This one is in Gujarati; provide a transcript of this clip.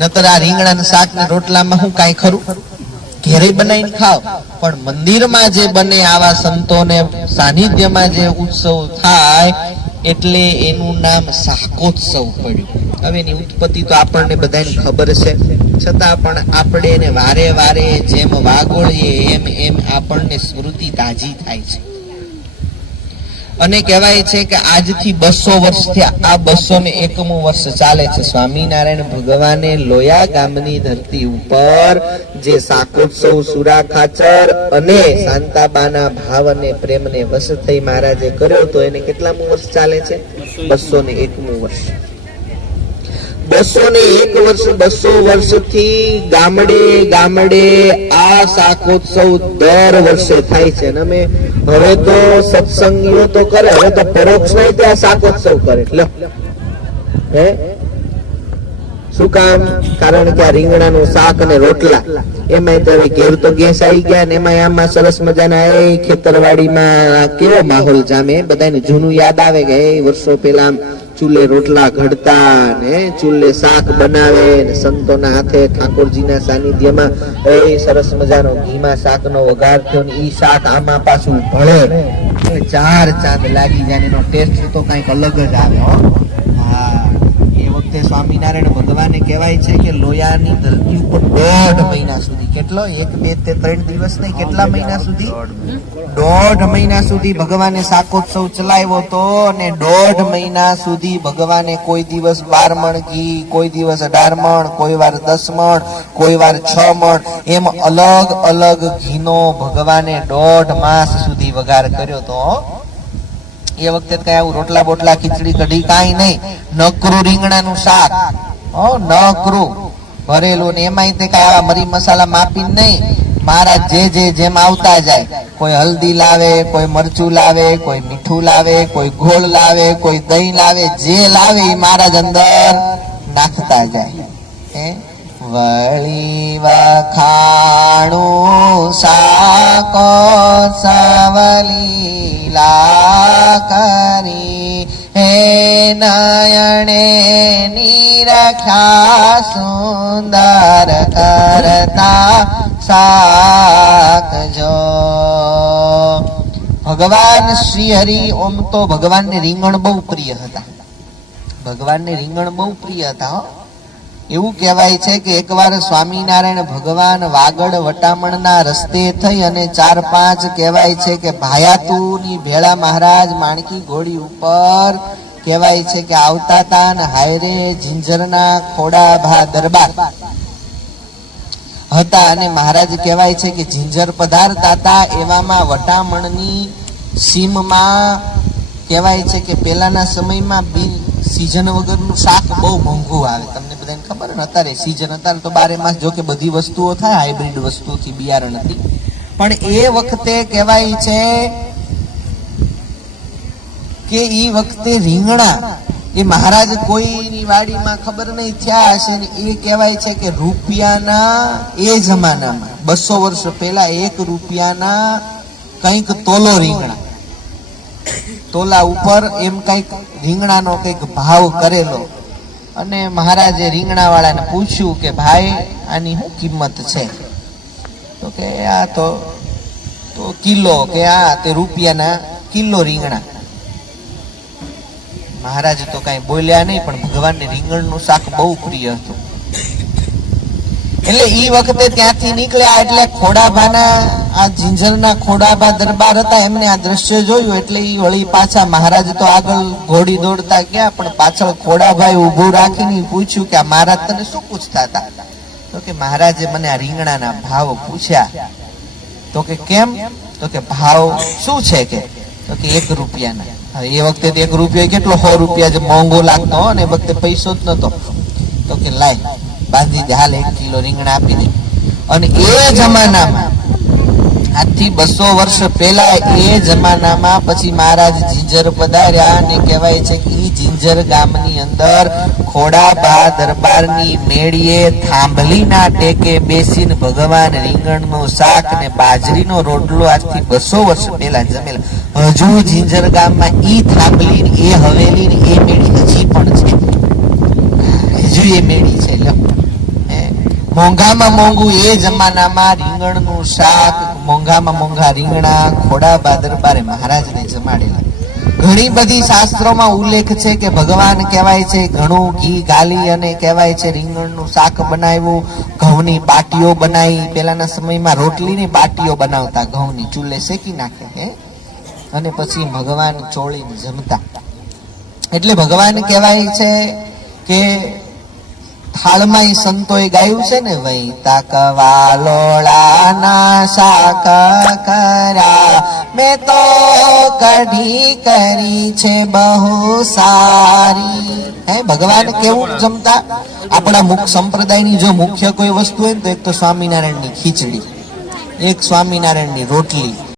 નતર આ રીંગણાના શાક ને રોટલામાં હું કાંઈ ખરું? ઘેરે બનાવીને ખાવ. પણ મંદિરમાં જે બને આવા સંતોને સાનિધ્યમાં જે ઉત્સવ થાય, એટલે એનું નામ શાકોત્સવ પડ્યું. હવે એની ઉત્પત્તિ તો આપણને બધાને ખબર છે. છતાં પણ આપણે એને વારે વારે જેમ વાગોળીએ એમ એમ આપણને સ્મૃતિ તાજી થાય છે. અને કહેવાય છે કે આજથી બસો વર્ષથી આ બસો ને એકમું વર્ષ ચાલે છે. સ્વામિનારાયણ ભગવાને લોયા ગામની ધરતી ઉપર જે શાકોત્સવ, સુરા ખાચર અને શાંતાબાના ભાવ અને પ્રેમને વશ થઈ મહારાજે કર્યો તો એને કેટલામું વર્ષ ચાલે છે? બસો ને એકમું વર્ષ. બસો ને એક વર્ષ, બસો વર્ષથી ગામડે ગામડે આ શાકોત્સવ દર વર્ષે થાય છે. અને અમે હવે તો સત્સંગીઓ તો કરે, હવે તો પરોક્ષ નહીં ત્યાં શાકોત્સવ કરે. લો. હે? શું કામ? કારણ કે આ રીંગણાનું શાક અને રોટલા એમાં તો ઘેર તો ગેસ આવી ગયા ને એમાં આમાં સરસ મજાના, એ ખેતરવાડીમાં કેવો માહોલ જામે? બધાને જૂનું યાદ આવે કે, એ વર્ષો પહેલા આમ ચૂલે રોટલા ઘડતા ને ચૂલે શાક બનાવે ને સંતોના હાથે ઠાકોરજીના સાનિધ્યમાં એ સરસ મજાનો ઘીમાં શાકનો વઘાર થયો ને ઈ શાક આમાં પાછું ભળે ચાર ચાંદ લાગી જાય એનો ટેસ્ટ તો કંઈક અલગ જ આવે, હા. વખતે સ્વામિનારાયણ ભગવાને કહેવાય છે કે લોયાની ધરતી ઉપર દોઢ મહિના સુધી કેટલો? એક બે તે ત્રણ દિવસ નહીં કેટલા મહિના સુધી? દોઢ મહિના. સુધી ભગવાને શાકોત્સવ ચલાવ્યો હતો અને દોઢ મહિના સુધી ભગવાને કોઈ દિવસ બાર મણ ઘી કોઈ દિવસ અઢાર મણ કોઈ વાર દસ મણ કોઈ વાર છ મણ એમ અલગ અલગ ઘીનો ભગવાને દોઢ માસ સુધી વઘાર કર્યો તો હો. એ વખતે કઈ આવું રોટલા બોટલા, ખીચડી કઢી કાંઈ નહીં. નકરું રીંગણાનું શાક. હો, નકરું. ભરેલું ને એમાંય તે કઈ આવા મરી મસાલા માપીને નહીં. મારા જે જે જેમ આવતા જાય. કોઈ હલ્દી લાવે, કોઈ મરચું લાવે, કોઈ મીઠું લાવે, કોઈ ગોળ લાવે, કોઈ દહીં લાવે, જે લાવે એ મહારાજ અંદર નાખતા જાય. હે? વળી વખાણું સાકો સવલીલા કરી. હે નયણે નિરખ્યા સુંદર કરતા સાકજો. ભગવાન શ્રી હરિ, ઓમ તો ભગવાનને રીંગણ બહુ પ્રિય હતા. ભગવાનને રીંગણ બહુ પ્રિય હતા હો. એવું કહેવાય છે કે એકવાર સ્વામિનારાયણ ભગવાન વાગડ વટામણના રસ્તે થઈ અને ચાર પાંચ કહેવાય છે કે ભાયાતુની ભેળા મહારાજ માણકી ઘોડી ઉપર કહેવાય છે કે આવતા તાન હાયરે જિંજરના ખોડા ભા દરબાર હતા અને મહારાજ કહેવાય છે કે ઝિંઝર પધારતા હતા એવામાં વટામણની સીમમાં કહેવાય છે કે પેલાના સમયમાં બિન સીઝન વગરનું શાક બહુ મોંઘું આવે. તમને બધાને ખબર ને? અત્યારે સિઝન અત્યારે તો બારે માસ જો બધી વસ્તુઓ થાય હાઇબ્રિડ વસ્તુથી બિયારણ હતી પણ એ વખતે કહેવાય છે કે એ વખતે રીંગણા એ મહારાજ કોઈની વાડીમાં ખબર નહીં થયા હશે ને એ કહેવાય છે કે રૂપિયાના એ જમાનામાં, બસો વર્ષ પહેલા એક રૂપિયાના કંઈક તોલો રીંગણા. તોલા ઉપર એમ કંઈક રીંગણાનો કંઈક ભાવ કરેલો. અને મહારાજે રીંગણા વાળાને પૂછ્યું કે, ભાઈ, આની શું કિંમત છે? તો કે, આ તો તો કિલો, કે આ તે રૂપિયાના કિલો રીંગણા. મહારાજ તો કઈ બોલ્યા નહીં, પણ ભગવાનને રીંગણનું શાક બહુ પ્રિય હતું. એટલે એ વખતે ત્યાંથી નીકળ્યા એટલે ખોડાભાના આ ઝીંઝરના ખોડાભા દરબાર હતા, એમને આ દ્રશ્ય જોયું એટલે એ વળી પાછા મહારાજ તો આગળ ઘોડી દોડતા ગયા, પણ પાછળ ખોડાભાઈ ઊભું રાખીને પૂછ્યું કે આ મહારાજ તને શું પૂછતા હતા? તો કે મહારાજે મને આ રીંગણાના ભાવ પૂછ્યા. તો કે કેમ? તો કે ભાવ શું છે કે? તો કે એક રૂપિયાના. એ વખતે એક રૂપિયો કેટલો સો રૂપિયા જે મોંઘો લાગતો અને એ વખતે પૈસો જ નતો તો કે લાય બાંધી હાલ એક કિલો રીંગણા આપી દે. અને એ જમાનામાં આજથી બસો વર્ષ પહેલા એ જમાનામાં પછી મહારાજ જીંજર પધાર્યા અને કહેવાય છે કે જીંજર ગામની અંદર ખોડાબા દરબારની મેળીએ થાંભલીના ટેકે બેસીને ભગવાન રીંગણનો શાક ને બાજરીનો રોટલો આજથી બસો વર્ષ પહેલા જમેલા. હજુ જીંજર ગામમાં ઈ થાંભલી એ હવેલી એ મેળી હજી પણ છે. હજુ એ મેળી છે મોંઘામાં મોંઘું એ જમાનામાં રીંગણનું શાક મોંઘામાં મોંઘા રીંગણા ખોડાબા દરબારે મહારાજને જમાડેલા. ઘણી બધી શાસ્ત્રોમાં ઉલ્લેખ છે કે ભગવાન કહેવાય છે ઘણું ઘી ગાલી અને કહેવાય છે રીંગણનું શાક બનાવ્યું, ઘઉંની બાટીઓ બનાવી પહેલાના સમયમાં રોટલીની બાટીઓ બનાવતા ઘઉંની ચૂલે શેકી નાખે, હે? અને પછી ભગવાન ચોળીને જમતા. એટલે ભગવાન કહેવાય છે કે થાળમાં સંતોએ ગાયું છે ને વઈ તાકવા લોળાના શાક કરા. મેં તો કઢી કરી છે બહુ સારી. હે ભગવાન કેવું જમતા? આપણા મુખ સંપ્રદાયની જો મુખ્ય કોઈ વસ્તુ હોય ને તો એક તો સ્વામિનારાયણની ખીચડી એક સ્વામિનારાયણની રોટલી.